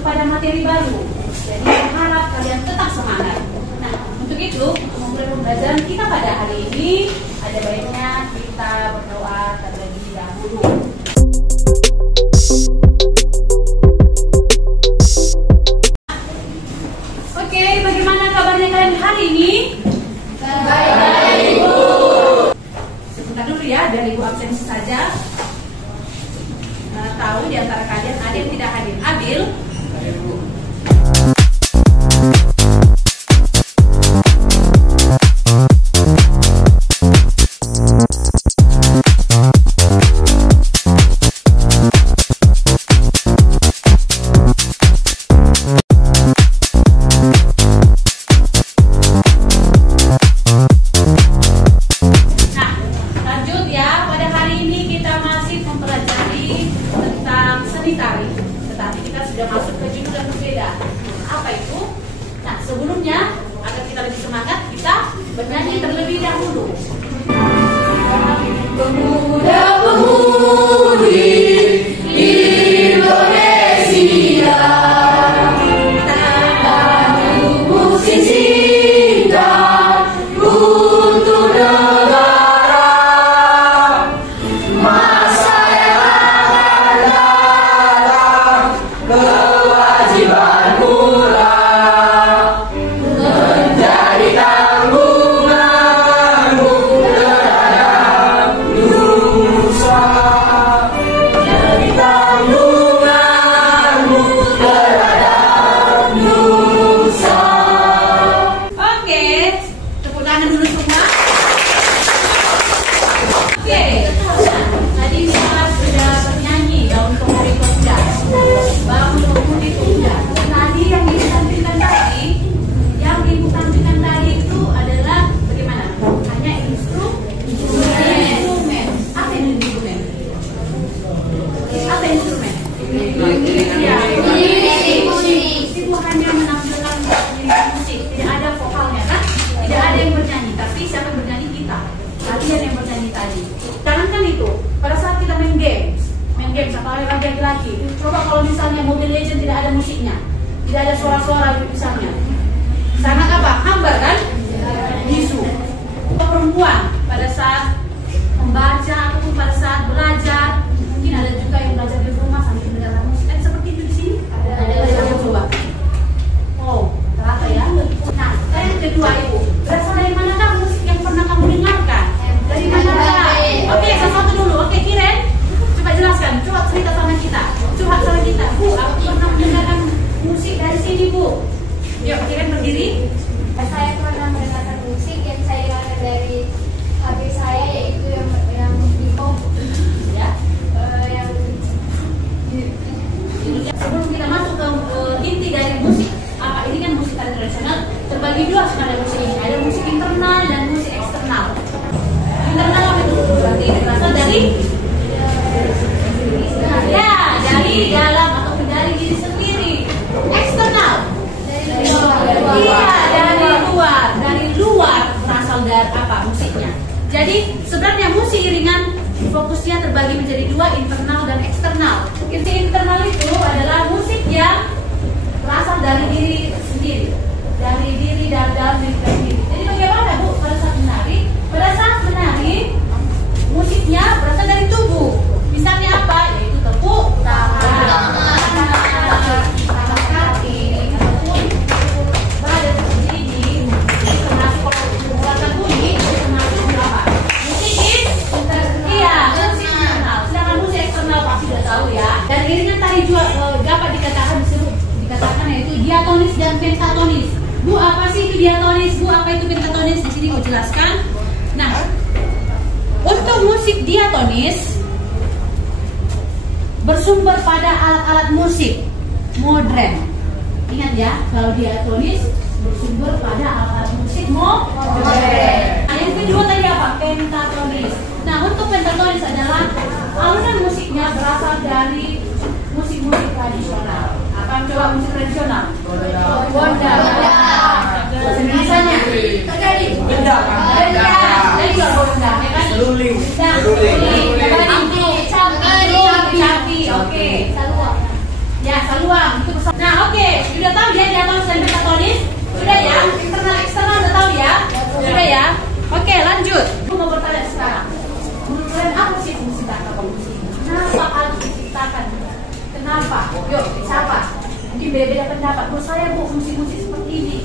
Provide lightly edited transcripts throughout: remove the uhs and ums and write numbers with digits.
masuk pada materi baru. Jadi berharap kalian tetap semangat. Nah, untuk itu memulai pembelajaran kita pada hari ini, ada baiknya kita berdoa terlebih dahulu. Oke, bagaimana kabarnya kalian hari ini? Baik, Ibu. Sebentar dulu ya, dari Ibu absensi saja. Tahu di antara kalian ada yang tidak hadir. Abil? Hadir, Bu. Tetapi kita sudah masuk ke judul yang berbeda. Apa itu? Nah, sebelumnya agar kita lebih semangat, kita bernyanyi terlebih dahulu. Pemuda-pemudi Indonesia, tanahku musik cinta untuk negara. Masa yang akan datang, kewajiban mula menjadi tanggunganmu terhadap nusa, menjadi tanggunganmu terhadap nusa. Oke, tepuk tangan dulu semua. Oke, tadi kita sudah bernyanyi ya untuk hari pemuda. Bangun pemudi pemuda. Tadi yang ibu tampilkan tadi itu adalah bagaimana? Hanya instrumen. Apa itu instrumen? Apa instrumen? Ya, ibu hanya menampilkan musik. Tidak ada vokalnya kan? Tidak ada yang bernyanyi. Tapi siapa yang bernyanyi? Kita. Kalian yang bernyanyi tadi. Jangankan itu. Pada saat kita main games, apalagi laki-laki. Coba kalau misalnya Mobile Legends tidak ada musiknya, tidak ada suara-suara misalnya, sangat apa? Hambar kan? Bisu. Perempuan pada saat membaca ataupun pada saat belajar, mungkin ada juga yang belajar di rumah sambil mendengarkan musik. Kan seperti itu di sini? Ada. Coba. Oh, terasa ya. Nah, yang kedua Ibu, berasal dari manakah musik yang pernah kamu dengarkan? Dari manakah? Oke, satu dulu. Oke, Kiren. Coba jelaskan, coba cerita sama kita. Curhat sama kita. Bu, aku pernah mendengarkan musik dari sini, Bu. Yuk, Kiren berdiri. Saya pernah mendengarkan musik yang saya dengarkan dari HP saya, yaitu yang hip hop, Ya. yang Sebelum kita masuk ke inti dari musik, apa ini kan musik tradisional terbagi dua sebenarnya musik ini. Ada musik internal dan musik eksternal. Internal apa itu? Berarti berasal dari dari dalam ataupun dari diri sendiri. Eksternal. Iya, dari luar berasal dari apa musiknya. Jadi sebenarnya musik iringan fokusnya terbagi menjadi dua, internal dan eksternal. Musik internal itu adalah musik yang berasal dari diri sendiri, dari diri dalam diri sendiri. Jadi bagaimana Bu pada saat menari? Pada saat menari musiknya berasal dari tubuh. Misalnya apa? Yaitu tepuk tangan, tangan kaki, ataupun badan sendiri. Termasuk kalau mengeluarkan bunyi, termasuk berapa? Musik musik internal. Sedangkan musik eksternal pasti sudah tahu ya. Dan iringan tadi juga dapat dikatakan yaitu diatonis dan pentatonis. Bu, apa sih itu diatonis? Bu, apa itu pentatonis? Di sini mau jelaskan. Nah, untuk musik diatonis bersumber pada alat-alat musik modern. Ingat ya, kalau diatonis bersumber pada alat-alat musik modern. Nah, yang kedua tadi apa? Pentatonis. Nah, untuk pentatonis adalah alunan musiknya berasal dari musik-musik tradisional. Apa coba musik tradisional? Gondang. Misalnya Benda. Seruling. Capi. Oke. Ya, saluang. Itu Nah, oke, sudah tahu ya diagram selain pentatonis? Sudah ya? Internal eksternal udah tahu ya? Sudah ya? Oke, lanjut. Aku mau bertanya sekarang. Menurut kalian apa sih fungsi kata fungsi? Kenapa harus diciptakan? Kenapa? Yuk, siapa? Mungkin beda-beda pendapat. Menurut saya bu, fungsi-fungsi seperti ini,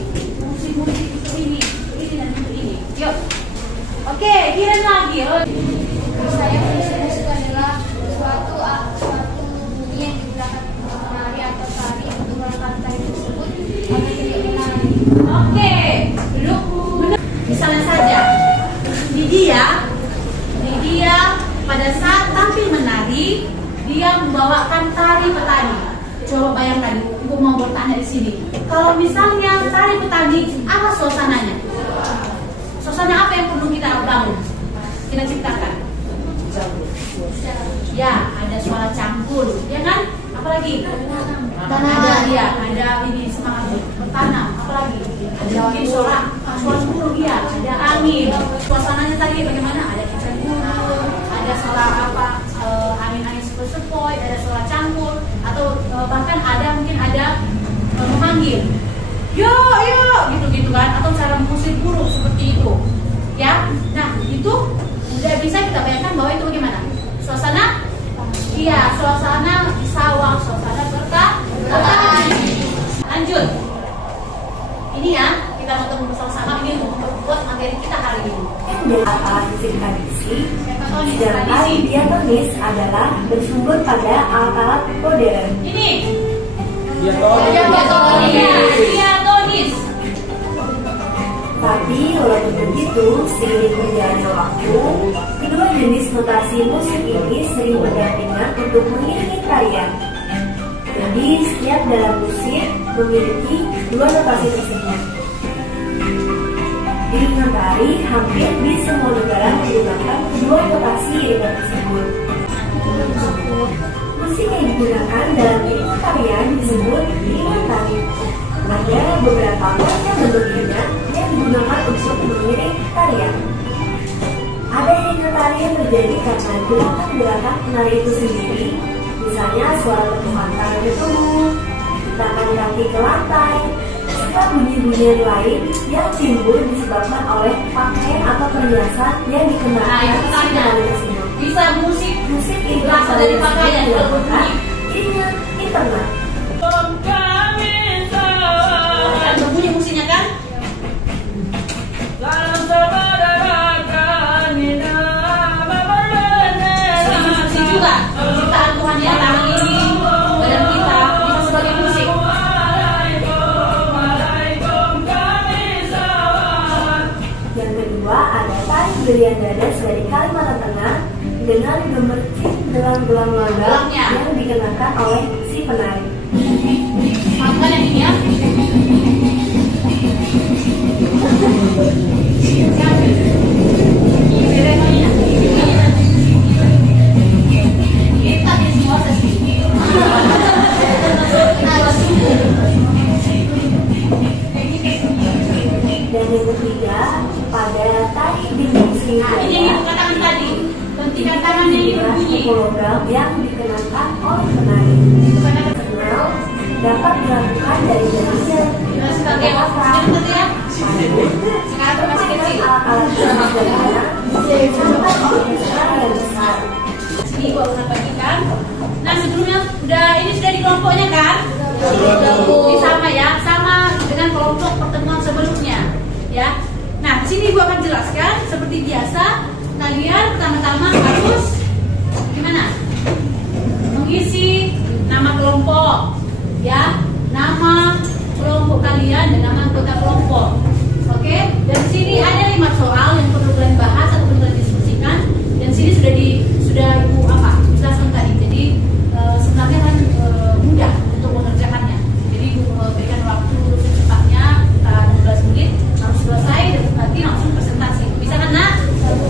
fungsi-fungsi seperti ini dan seperti ini. Yuk. Oke, kirim lagi. Saya fungsi adalah suatu bunyi yang digunakan untuk menari atau tari untuk melakukan tari tersebut agar tidak menari. Oke, duduk. Misalnya saja, Lydia pada saat tampil menari, dia membawakan tari petani. Coba bayangkan, ibu mau bertanya di sini. Kalau misalnya tari petani, apa suasananya? Suasana apa yang perlu kita bangun? Kita ciptakan. Ya, ada suara campur, ya kan? Apalagi? Ada ini semangat bertanam. Apalagi? Ada mungkin suara burung, ya. Ada angin. Suasananya tadi bagaimana? Ada ikan burung, ada suara apa? Angin-angin sepoi-sepoi, ada suara campur, atau bahkan mungkin ada memanggil. Yuk, gitu kan? Atau cara mengusir burung seperti itu, ya. Nah, itu udah bisa kita bayangkan bahwa itu bagaimana? Suasana? Iya, suasana di sawah, suasana bertani. Lanjut. Ini ya, kita mau temu bersama-sama ini untuk memperkuat materi kita hari ini. Apa fisik tradisi? Sedangkan diatonis adalah bersumber pada alat-alat modern. Ini. Diatonis. Tapi walaupun begitu, seiring berjalannya waktu, kedua jenis notasi musik ini sering berdampingan untuk mengiringi tarian. Jadi setiap dalam musik memiliki dua notasi tersebut. Iringan tari hampir di semua negara menggunakan kedua notasi iringan tersebut. Musik yang digunakan dalam iringan tarian disebut iringan tari. Ada beberapa macam bentuk iringan yang digunakan untuk mengiring tarian. Ada iringan tari yang terjadi karena gerakan penari itu sendiri, misalnya suara tepukan tangan ke tubuh, tangan kaki ke lantai, serta bunyi-bunyian lain yang timbul disebabkan oleh pakaian atau perhiasan yang dikenakan Itu tanya. tersebut. Bisa musik Itu berasal dari pakaian kalau berbunyi. iringan internal. Kan berbunyi musiknya kan? Musik juga. Ciptaan Tuhan ya, tangan ini, badan kita bisa sebagai musik. Yang kedua ada tari gelian dadas dari Kalimantan Tengah dengan gemercik gelang-gelang logam Gelangnya. yang dikenakan oleh si penari. Makan yang ini ya. Kita di semua sesi. Dan yang ketiga pada tari dinding seni Nah, ini yang dikatakan tadi. Hentikan tangan ini berbunyi. hologram yang dikenakan oleh penari. Kenal dapat dilakukan dari Indonesia. Nah, sebagai apa? Ya. Sekarang masih kecil. Alat-alat sederhana sampai orkestra yang besar. Sini gua akan bagikan. Nah, sebelumnya ini sudah di kelompoknya kan? Ini sama ya, sama dengan kelompok pertemuan sebelumnya, ya. Nah, di sini gua akan jelaskan seperti biasa. Kalian pertama-tama harus gimana? Mengisi nama kelompok, ya, nama kelompok kalian dan nama anggota kelompok. Oke? Dan di sini ada 5 soal yang perlu kalian bahas atau perlu kalian diskusikan. Dan di sini sudah ibu jelaskan tadi. Jadi sebenarnya kan mudah untuk mengerjakannya. Jadi ibu berikan waktu secepatnya 15 menit harus selesai dan nanti langsung presentasi. Bisa kan nak?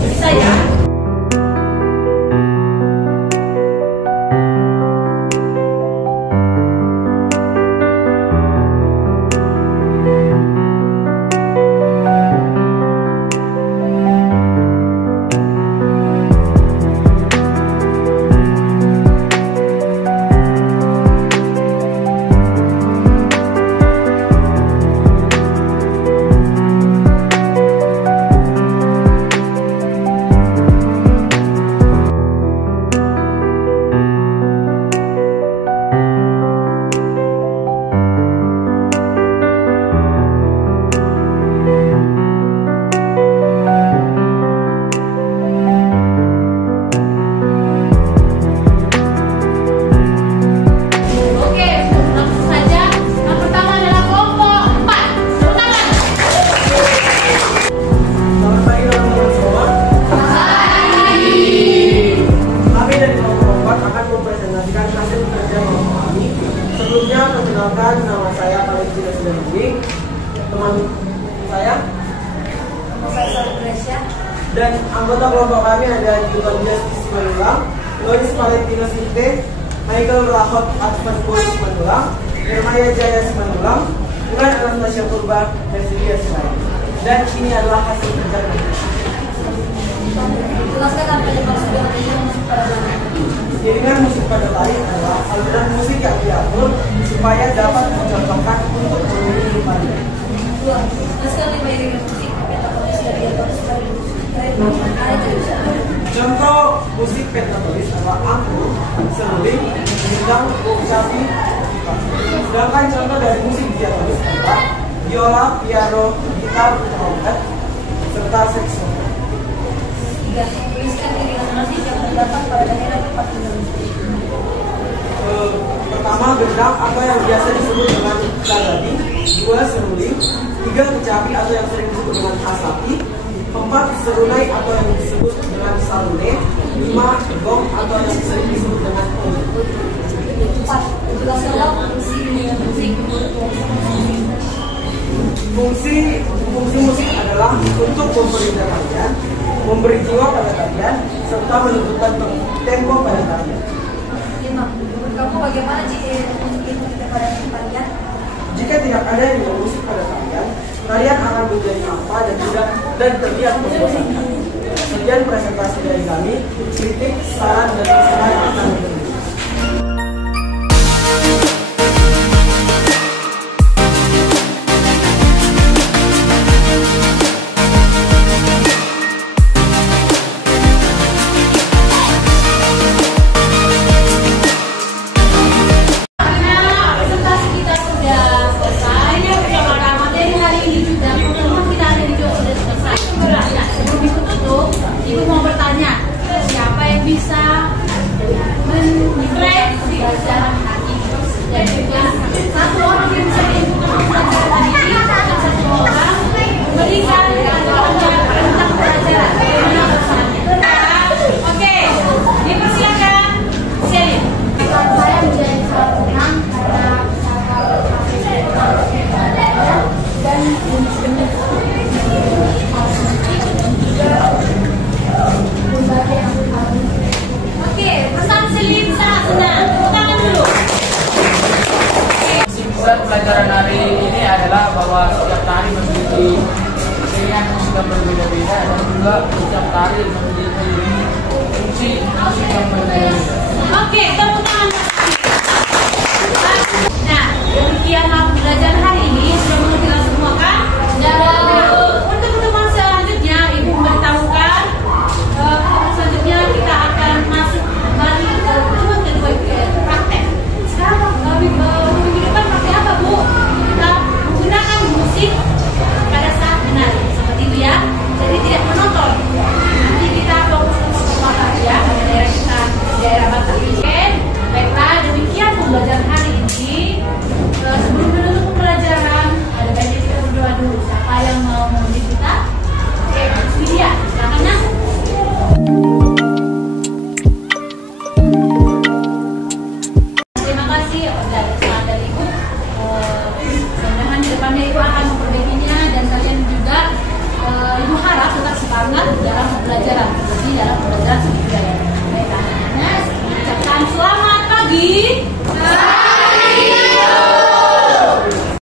Bisa ya. yang sudah nungguin. Teman saya Profesor Gracia. dan anggota kelompok kami ada Yuton Justice Simanulang, Lois Valentina Sinte, Michael Rahot Advan Boy Simanulang, Hermaya Jaya Simanulang, Bulan Anastasia Purba, dan Julia Simanulang. Dan ini adalah hasil kerja kami. Jelaskan apa yang maksud dengan musik pada tari. Iringan musik pada tari adalah aliran musik yang diatur supaya dapat mencontohkan untuk memenuhi tari. Dua, jelaskan lima iringan musik pentatonis dari atas tari. Contoh musik pentatonis adalah angklung, seruling, gendang, kecapi, gitar. Sedangkan contoh dari musik diatonis adalah biola, piano, gitar, trompet, serta saxophone. Tiga, tuliskan iringan musik yang terdapat pada daerah tempat Indonesia. Pertama, gendang atau yang biasa disebut dengan gagadi. Dua, seruling. Tiga, kecapi atau yang sering disebut dengan asapi. Empat, serunai atau yang disebut dengan salune. Lima, gong atau yang sering disebut dengan ong. Empat, jelaskanlah fungsi iringan musik. Fungsi musik adalah untuk memperindah tarian, memberi jiwa pada tarian, serta menentukan tempo pada tarian. Lima, menurut kamu bagaimana jika iringan musik itu tidak pada tarian? Jika tidak ada iringan musik pada tarian, tarian akan menjadi hampa dan terlihat membosankan. Sekian presentasi dari kami. Kritik, saran, dan persembahan akan diberi. Ibu mau bertanya, siapa yang bisa memprediksi pelajaran hari ini? Dan juga satu orang yang bisa diinfokan pelajaran hari ini dan satu orang memberikan tentang pelajaran. Bagaimana urusannya? Oke, dipersilakan. Selin. Saya menjadi sangat senang karena dan Oke, pesan Selin sangat senang. Tepuk tangan dulu. Kesimpulan pelajaran hari ini adalah bahwa setiap tari memiliki pilihan musik yang berbeda-beda dan juga setiap tari memiliki fungsi musik yang berbeda-beda. Oke, tepuk tangan. Nah, demikianlah pelajaran hari ini. Sudah mengerti semua kan? Dan untuk pertemuan selanjutnya, Ibu memberitahukan pertemuan selanjutnya kita akan masuk kembali ke pertemuan kedua ke praktek. Sekarang minggu depan pakai apa, Bu? Kita menggunakan musik pada saat menari, seperti itu ya. Jadi tidak menonton. Nanti kita fokus ke Batak ya, daerah kita, daerah Batak. Baiklah, demikian pembelajaran hari ini. Sebelum menutup pembelajaran, ada baiknya kita berdoa dulu. Siapa yang mau memimpin kita? Oke, Widya, silakan ya. Terima kasih dari saran dari Ibu. Mudah-mudahan di depannya Ibu akan memperbaikinya dan kalian juga Ibu harap tetap semangat dalam pembelajaran, terlebih dalam pembelajaran seni budaya. Baiklah, ucapkan selamat pagi.